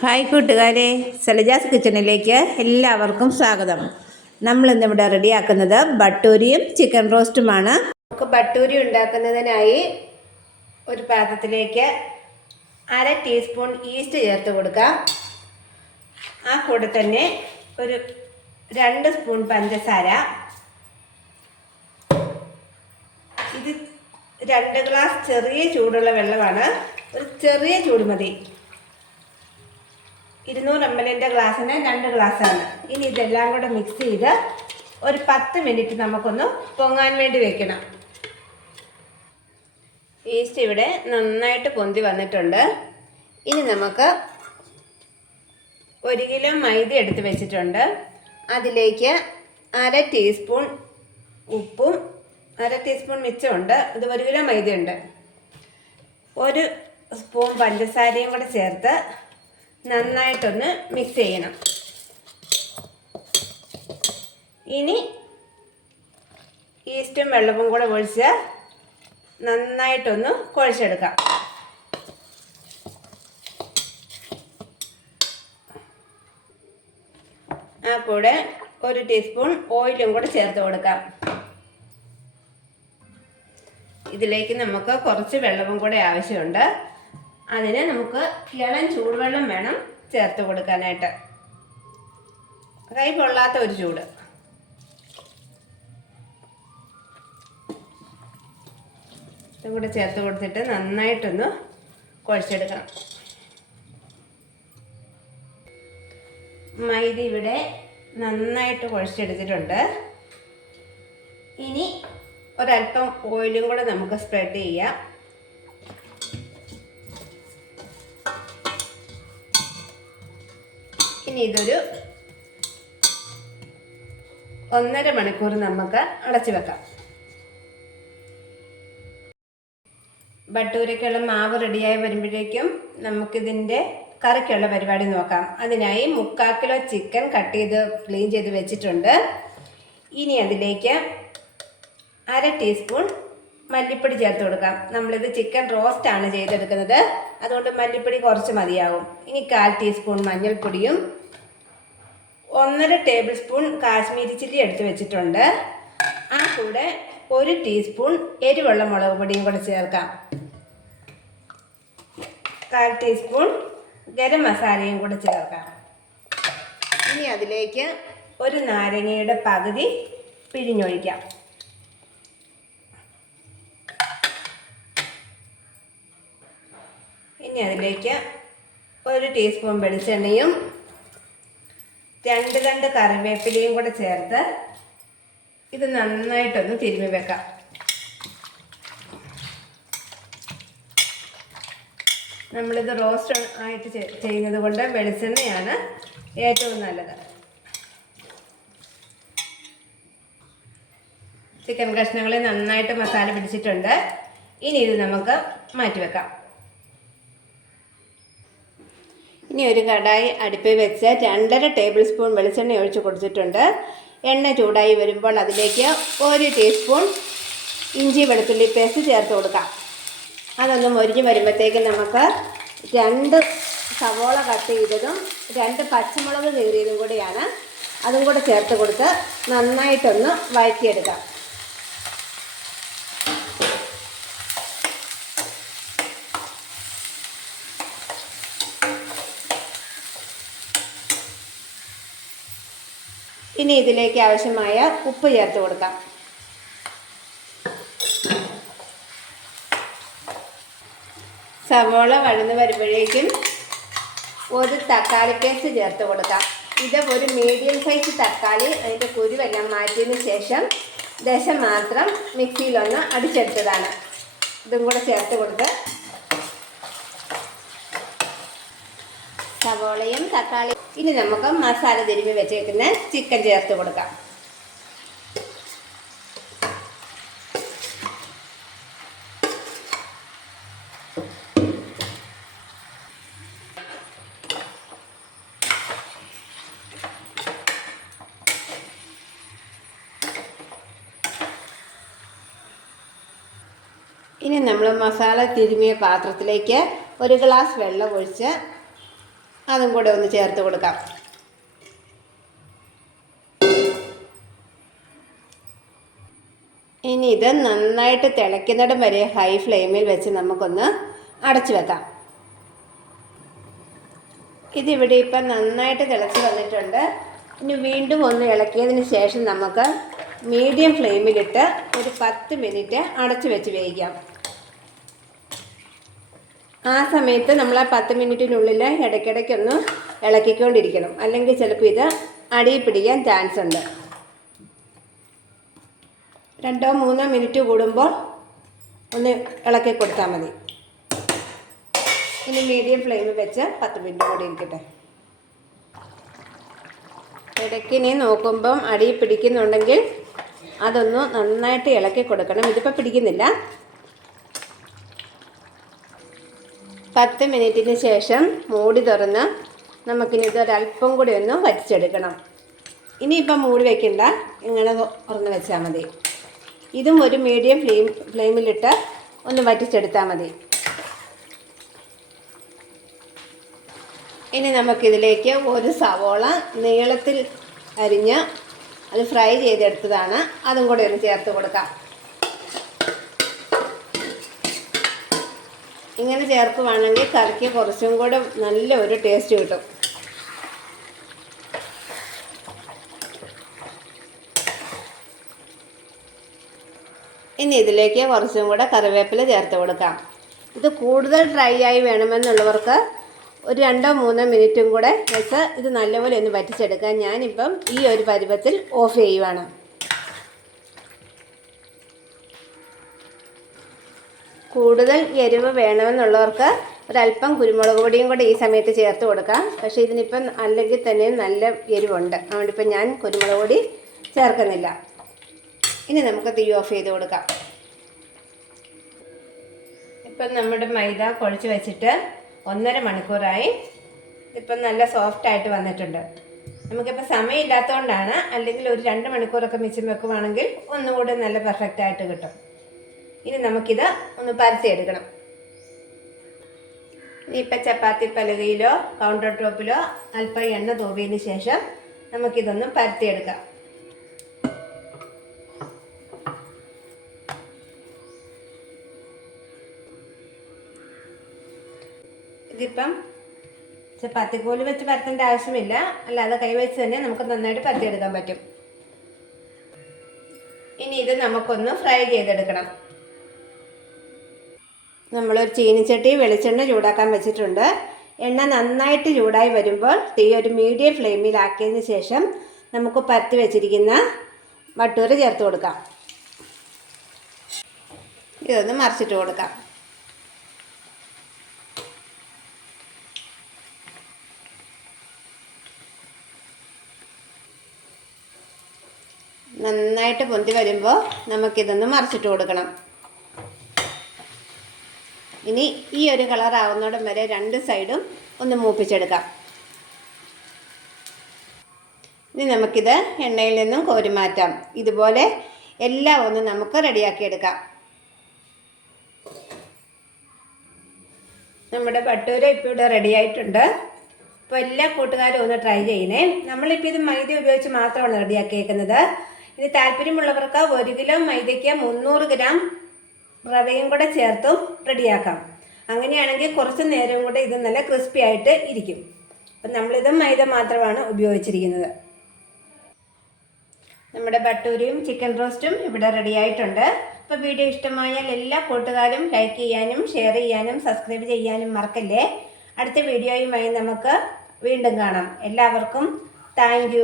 Hi കൂട്ടുകാരെ സലജാസ് കിച്ചണിലേക്ക് എല്ലാവർക്കും സ്വാഗതം. നമ്മൾ ഇന്നിവിടെ റെഡിയാക്കുന്നത് ബട്ടൂരിയും ചിക്കൻ റോസ്റ്റുമാണ്. നമുക്ക് ബട്ടൂരി ഉണ്ടാക്കുന്നതിനായി ഒരു പാത്രത്തിലേക്ക് അര ടീസ്പൂൺ ഈസ്റ്റ് ചേർത്ത് കൊടുക്കാം. ആ കൂടെ തന്നെ ഒരു രണ്ട് സ്പൂൺ പഞ്ചസാര. ഇത് രണ്ട് ഗ്ലാസ് ചെറിയ ചൂടുള്ള വെള്ളമാണ്. ഒരു ചെറിയ ചൂട് മതി. ഇരുന്നൂറ് എം എല്ലിന്റെ ഗ്ലാസ്സിന് രണ്ട് ഗ്ലാസ്സാണ് ഇനി ഇതെല്ലാം കൂടെ മിക്സ് ചെയ്ത് ഒരു പത്ത് മിനിറ്റ് നമുക്കൊന്ന് പൊങ്ങാൻ വേണ്ടി വെക്കണം. ഈസ്റ്റ് ഇവിടെ നന്നായിട്ട് പൊന്തി വന്നിട്ടുണ്ട്. ഇനി നമുക്ക് ഒരു കിലോ മൈദ എടുത്ത് വെച്ചിട്ടുണ്ട്. അതിലേക്ക് അര ടീസ്പൂൺ ഉപ്പും അര ടീസ്പൂൺ മിച്ചമുണ്ട്. ഇത് ഒരു കിലോ മൈദയുണ്ട്. ഒരു സ്പൂൺ പഞ്ചസാരയും കൂടെ ചേർത്ത് നന്നായിട്ടൊന്ന് മിക്സ് ചെയ്യണം. ഇനി ഈസ്റ്റും വെള്ളവും കൂടെ ഒഴിച്ച് നന്നായിട്ടൊന്ന് കുഴച്ചെടുക്കാം. ആ കൂടെ ഒരു ടീസ്പൂൺ ഓയിലും കൂടെ ചേർത്ത് കൊടുക്കാം. ഇതിലേക്ക് നമുക്ക് കുറച്ച് വെള്ളവും കൂടെ ആവശ്യമുണ്ട്. അതിന് നമുക്ക് ഇളം ചൂടുവെള്ളം വേണം ചേർത്ത് കൊടുക്കാനായിട്ട്. കൈ പൊള്ളാത്ത ഒരു ചൂട്. ഇതും കൂടെ ചേർത്ത് കൊടുത്തിട്ട് നന്നായിട്ടൊന്ന് കുഴച്ചെടുക്കണം. മൈദ ഇവിടെ നന്നായിട്ട് കുഴച്ചെടുത്തിട്ടുണ്ട്. ഇനി ഒരല്പം ഓയിലും കൂടെ നമുക്ക് സ്പ്രെഡ് ചെയ്യാം. ഇനി ഇതൊരു ഒന്നര മണിക്കൂർ നമുക്ക് അടച്ചു വെക്കാം. ബട്ടൂരയ്ക്കുള്ള മാവ് റെഡിയായി വരുമ്പോഴേക്കും നമുക്കിതിന്റെ കറിക്കുള്ള പരിപാടി നോക്കാം. അതിനായി മുക്കാൽ കിലോ ചിക്കൻ കട്ട് ചെയ്ത് ക്ലീൻ ചെയ്ത് വെച്ചിട്ടുണ്ട്. ഇനി അതിലേക്ക് അര ടീസ്പൂൺ മല്ലിപ്പൊടി ചേർത്ത് കൊടുക്കാം. നമ്മളിത് ചിക്കൻ റോസ്റ്റാണ് ചെയ്തെടുക്കുന്നത്. അതുകൊണ്ട് മല്ലിപ്പൊടി കുറച്ച് മതിയാവും. ഇനി കാൽ ടീസ്പൂൺ മഞ്ഞൾപ്പൊടിയും ഒന്നര ടേബിൾ സ്പൂൺ കാശ്മീരി ചില്ലി എടുത്ത് വെച്ചിട്ടുണ്ട്. ആ കൂടെ ഒരു ടീസ്പൂൺ എരിവെള്ള മുളക് പൊടിയും കൂടെ ചേർക്കാം. കാൽ ടീസ്പൂൺ ഗരം മസാലയും കൂടെ ചേർക്കാം. ഇനി അതിലേക്ക് ഒരു നാരങ്ങയുടെ പകുതി പിഴിഞ്ഞൊഴിക്കാം. ഇനി അതിലേക്ക് ഒരു ടീസ്പൂൺ വെളിച്ചെണ്ണയും രണ്ട് രണ്ട് കറിവേപ്പിലയും കൂടെ ചേർത്ത് ഇത് നന്നായിട്ടൊന്ന് തിരുമ്മി വെക്കാം. നമ്മളിത് റോസ്റ്റ് ആയിട്ട് ചെയ്യുന്നത് കൊണ്ട് വെളിച്ചെണ്ണയാണ് ഏറ്റവും നല്ലത്. ചിക്കൻ കഷ്ണങ്ങളെ നന്നായിട്ട് മസാല പിടിച്ചിട്ടുണ്ട്. ഇനി ഇത് നമുക്ക് മാറ്റി വെക്കാം ഇനി ഒരു കടായി അടുപ്പിൽ വെച്ച് രണ്ടര ടേബിൾ സ്പൂൺ വെളിച്ചെണ്ണ ഒഴിച്ച് കൊടുത്തിട്ടുണ്ട്. എണ്ണ ചൂടായി വരുമ്പോൾ അതിലേക്ക് ഒരു ടീസ്പൂൺ ഇഞ്ചി വെളുത്തുള്ളി പേസ്റ്റ് ചേർത്ത് കൊടുക്കാം. അതൊന്നും മൊരിഞ്ഞ് വരുമ്പോഴത്തേക്ക് നമുക്ക് രണ്ട് സവോള കട്ട് ചെയ്തതും രണ്ട് പച്ചമുളക് കീറിയതും കൂടിയാണ്. അതും കൂടെ ചേർത്ത് കൊടുത്ത് നന്നായിട്ടൊന്ന് വഴറ്റിയെടുക്കാം. ഇനി ഇതിലേക്ക് ആവശ്യമായ ഉപ്പ് ചേർത്ത് കൊടുക്കാം. സവോള വഴന്ന് വരുമ്പോഴേക്കും ഒരു തക്കാളി പേസ്റ്റ് ചേർത്ത് കൊടുക്കാം. ഇത് ഒരു മീഡിയം സൈസ് തക്കാളി അതിന്റെ കുരുവെല്ലാം മാറ്റിയതിന് ശേഷം ദശ മാത്രം മിക്സിയിലൊന്ന് അടിച്ചെടുത്തതാണ്. ഇതും കൂടെ ചേർത്ത് കൊടുത്ത് സവോളയും തക്കാളി ഇനി നമുക്ക് മസാല തിരുമ്മി വെച്ചേക്കുന്ന ചിക്കൻ ചേർത്ത് കൊടുക്കാം. ഇനി നമ്മൾ മസാല തിരുമിയ പാത്രത്തിലേക്ക് ഒരു ഗ്ലാസ് വെള്ളം ഒഴിച്ച് അത് കൂടെ ഒന്ന് ചേർത്ത് കൊടുക്കാം. ഇനി ഇത് നന്നായിട്ട് തിളയ്ക്കുന്നിടം വരെ ഹൈ ഫ്ലെയിമിൽ വെച്ച് നമുക്കൊന്ന് അടച്ചു വെക്കാം. ഇതിവിടെ ഇപ്പം നന്നായിട്ട് തിളച്ച് വന്നിട്ടുണ്ട്. ഇനി വീണ്ടും ഒന്ന് ഇളക്കിയതിന് ശേഷം നമുക്ക് മീഡിയം ഫ്ലെയിമിലിട്ട് ഒരു പത്ത് മിനിറ്റ് അടച്ചു വെച്ച് വേവിക്കാം. ആ സമയത്ത് നമ്മൾ ആ പത്ത് മിനിറ്റിനുള്ളിൽ ഇടയ്ക്കിടയ്ക്കൊന്ന് ഇളക്കിക്കൊണ്ടിരിക്കണം. അല്ലെങ്കിൽ ചിലപ്പോൾ ഇത് അടിയിൽ പിടിക്കാൻ ചാൻസ് ഉണ്ട്. രണ്ടോ മൂന്നോ മിനിറ്റ് കൂടുമ്പോൾ ഒന്ന് ഇളക്കി കൊടുത്താൽ മതി. ഇനി മീഡിയം ഫ്ലെയിമിൽ വെച്ച് പത്ത് മിനിറ്റ് കൂടി ഇരിക്കട്ടെ. ഇടയ്ക്കിനി നോക്കുമ്പം അടിയിൽ പിടിക്കുന്നുണ്ടെങ്കിൽ അതൊന്ന് നന്നായിട്ട് ഇളക്കി കൊടുക്കണം. ഇതിപ്പോൾ പിടിക്കുന്നില്ല. പത്ത് മിനിറ്റിന് ശേഷം മൂടി തുറന്ന് നമുക്കിനിത് ഒരല്പം കൂടി ഒന്ന് വറ്റിച്ചെടുക്കണം. ഇനിയിപ്പം മൂടി വയ്ക്കണ്ട ഇങ്ങനെ തുറന്ന് വെച്ചാൽ മതി. ഇതും ഒരു മീഡിയം ഫ്ലെയിം ഫ്ലെയിമിലിട്ട് ഒന്ന് വറ്റിച്ചെടുത്താൽ മതി. ഇനി നമുക്കിതിലേക്ക് ഒരു സവോള നീളത്തിൽ അരിഞ്ഞ് അത് ഫ്രൈ ചെയ്തെടുത്തതാണ്. അതും കൂടെ ഒന്ന് ചേർത്ത് കൊടുക്കാം. ഇങ്ങനെ ചേർക്കുവാണെങ്കിൽ കറിക്ക് കുറച്ചും കൂടെ നല്ല ഒരു ടേസ്റ്റ് കിട്ടും. ഇനി ഇതിലേക്ക് കുറച്ചും കൂടെ കറിവേപ്പില ചേർത്ത് കൊടുക്കാം. ഇത് കൂടുതൽ ഡ്രൈ ആയി വേണമെന്നുള്ളവർക്ക് ഒരു രണ്ടോ മൂന്നോ മിനിറ്റും കൂടെ വെച്ച് ഇത് നല്ലപോലെ ഒന്ന് വറ്റിച്ചെടുക്കാം ഞാനിപ്പം ഈ ഒരു പരുവത്തിൽ ഓഫ് ചെയ്യുവാണ്. കൂടുതൽ എരിവ് വേണമെന്നുള്ളവർക്ക് ഒരല്പം കുരുമുളക് പൊടിയും കൂടെ ഈ സമയത്ത് ചേർത്ത് കൊടുക്കാം. പക്ഷേ ഇതിനിപ്പം അല്ലെങ്കിൽ തന്നെ നല്ല എരിവുണ്ട്. അതുകൊണ്ടിപ്പം ഞാൻ കുരുമുളക് പൊടി ചേർക്കുന്നില്ല. ഇനി നമുക്ക് തീ ഓഫ് ചെയ്ത് കൊടുക്കാം. ഇപ്പം നമ്മുടെ മൈദ കുഴച്ച് വെച്ചിട്ട് ഒന്നര മണിക്കൂറായി. ഇപ്പം നല്ല സോഫ്റ്റ് ആയിട്ട് വന്നിട്ടുണ്ട്. നമുക്കിപ്പോൾ സമയമില്ലാത്തതുകൊണ്ടാണ് അല്ലെങ്കിൽ ഒരു രണ്ട് മണിക്കൂറൊക്കെ മിച്ചം വെക്കുവാണെങ്കിൽ ഒന്നുകൂടി നല്ല പെർഫെക്റ്റ് ആയിട്ട് കിട്ടും. ഇനി നമുക്കിത് ഒന്ന് പരത്തിയെടുക്കണം. ഇനിയിപ്പോൾ ചപ്പാത്തി പലകയിലോ കൗണ്ടർ ടോപ്പിലോ അല്പം എണ്ണ തോവിയതിന് ശേഷം നമുക്കിതൊന്ന് പരത്തിയെടുക്കാം. ഇതിപ്പം ചപ്പാത്തി ചപ്പാത്തിക്കോൽ വെച്ച് പരത്തേണ്ട ആവശ്യമില്ല. അല്ലാതെ കൈവച്ച് തന്നെ നമുക്ക് നന്നായിട്ട് പരത്തിയെടുക്കാൻ പറ്റും. ഇനി ഇത് നമുക്കൊന്ന് ഫ്രൈ ചെയ്തെടുക്കണം. നമ്മളൊരു ചീനിച്ചട്ടി വെളിച്ചെണ്ണ ചൂടാക്കാൻ വെച്ചിട്ടുണ്ട്. എണ്ണ നന്നായിട്ട് ചൂടായി വരുമ്പോൾ തീ ഒരു മീഡിയം ഫ്ലെയിമിലാക്കിയതിന് ശേഷം നമുക്ക് പരത്തി വെച്ചിരിക്കുന്ന വട്ടൂര് ചേർത്ത് കൊടുക്കാം. ഇതൊന്ന് മറിച്ചിട്ട് കൊടുക്കാം. നന്നായിട്ട് പൊന്തി വരുമ്പോൾ നമുക്കിതൊന്ന് മറിച്ചിട്ട് കൊടുക്കണം. ഇനി ഈ ഒരു കളർ ആവുന്നോടം വരെ രണ്ട് സൈഡും ഒന്ന് മൂപ്പിച്ചെടുക്കാം. ഇനി നമുക്കിത് എണ്ണയിൽ നിന്നും കോരി മാറ്റാം. ഇതുപോലെ എല്ലാം ഒന്ന് നമുക്ക് റെഡിയാക്കിയെടുക്കാം നമ്മുടെ പട്ടൂര ഇപ്പോൾ ഇവിടെ റെഡി ആയിട്ടുണ്ട്. അപ്പോൾ എല്ലാ കൂട്ടുകാരും ഒന്ന് ട്രൈ ചെയ്യണേ. നമ്മളിപ്പോൾ ഇത് മൈദ ഉപയോഗിച്ച് മാത്രമാണ് റെഡിയാക്കിയേക്കുന്നത്. ഇനി താല്പര്യമുള്ളവർക്ക് ഒരു കിലോ മൈദയ്ക്ക് മുന്നൂറ് ഗ്രാം റവയും കൂടെ ചേർത്തും റെഡിയാക്കാം. അങ്ങനെയാണെങ്കിൽ കുറച്ച് നേരം കൂടെ ഇത് നല്ല ക്രിസ്പി ആയിട്ട് ഇരിക്കും. അപ്പം നമ്മളിത് മൈദ മാത്രമാണ് ഉപയോഗിച്ചിരിക്കുന്നത്. നമ്മുടെ ബട്ടൂരിയും ചിക്കൻ റോസ്റ്റും ഇവിടെ റെഡി ആയിട്ടുണ്ട്. അപ്പോൾ വീഡിയോ ഇഷ്ടമായാൽ എല്ലാ കൂട്ടുകാരും ലൈക്ക് ചെയ്യാനും ഷെയർ ചെയ്യാനും സബ്സ്ക്രൈബ് ചെയ്യാനും മറക്കല്ലേ? അടുത്ത വീഡിയോയുമായി നമുക്ക് വീണ്ടും കാണാം. എല്ലാവർക്കും താങ്ക്